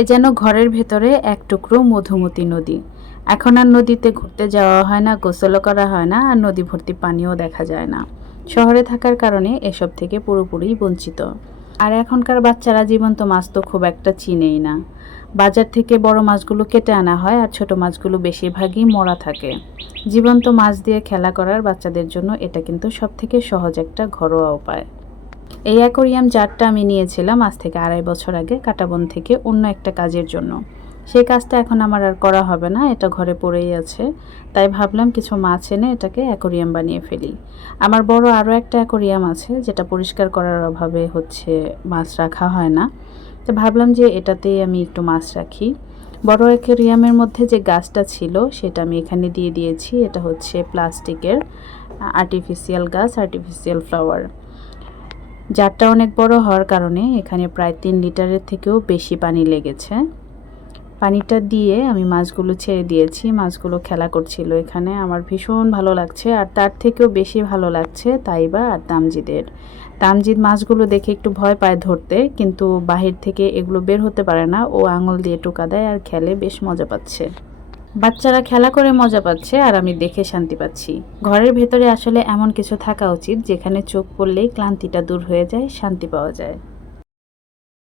এ যেন ঘরের ভেতরে এক টুকরো মধুমতি নদী। এখন আর নদীতে ঘুরতে যাওয়া হয় না, গোসলও করা হয় না, আর নদী ভর্তি পানিও দেখা যায় না। শহরে থাকার কারণে এসব থেকে পুরোপুরি বঞ্চিত। আর এখনকার বাচ্চারা জীবন্ত মাছ তো খুব একটা চিনেই না। বাজার থেকে বড় মাছগুলো কেটে আনা হয়, আর ছোট মাছগুলো বেশিরভাগই মরা থাকে। জীবন্ত মাছ দিয়ে খেলা করার বাচ্চাদের জন্য এটা কিন্তু সবথেকে সহজ একটা ঘরোয়া উপায়। এই অ্যাকোরিয়াম জারটা আমি নিয়েছিলাম আজ থেকে আড়াই বছর আগে কাটাবন থেকে অন্য একটা কাজের জন্য। সেই কাজটা এখন আমার আর করা হবে না, এটা ঘরে পড়েই আছে। তাই ভাবলাম কিছু মাছ এনে এটাকে অ্যাকোরিয়াম বানিয়ে ফেলি। আমার বড় আরও একটা অ্যাকোরিয়াম আছে, যেটা পরিষ্কার করার অভাবে হচ্ছে মাছ রাখা হয় না। তো ভাবলাম যে এটাতেই আমি একটু মাছ রাখি। বড় অ্যাকোরিয়ামের মধ্যে যে গাছটা ছিল, সেটা আমি এখানে দিয়ে দিয়েছি। এটা হচ্ছে প্লাস্টিকের আর্টিফিশিয়াল গাছ আর্টিফিশিয়াল ফ্লাওয়ার জারটা অনেক বড় হওয়ার কারণে এখানে প্রায় তিন লিটারের থেকেও বেশি পানি লেগেছে। পানিটা দিয়ে আমি মাছগুলো ছেড়ে দিয়েছি। মাছগুলো খেলা করছিল এখানে। আমার ভীষণ ভালো লাগছে আর তার থেকেও বেশি ভালো লাগছে তাইবা আর তামজিদের। তামজিদ মাছগুলো দেখে একটু ভয় পায় ধরতে, কিন্তু বাহির থেকে এগুলো বের হতে পারে না। ও আঙুল দিয়ে টোকা দেয় আর খেলে বেশ মজা পাচ্ছে। বাচ্চারা খেলা করে মজা পাচ্ছে আর আমি দেখে শান্তি পাচ্ছি। ঘরের ভেতরে আসলে এমন কিছু থাকা উচিত যেখানে চোখ পড়লেই ক্লান্তিটা দূর হয়ে যায়, শান্তি পাওয়া যায়।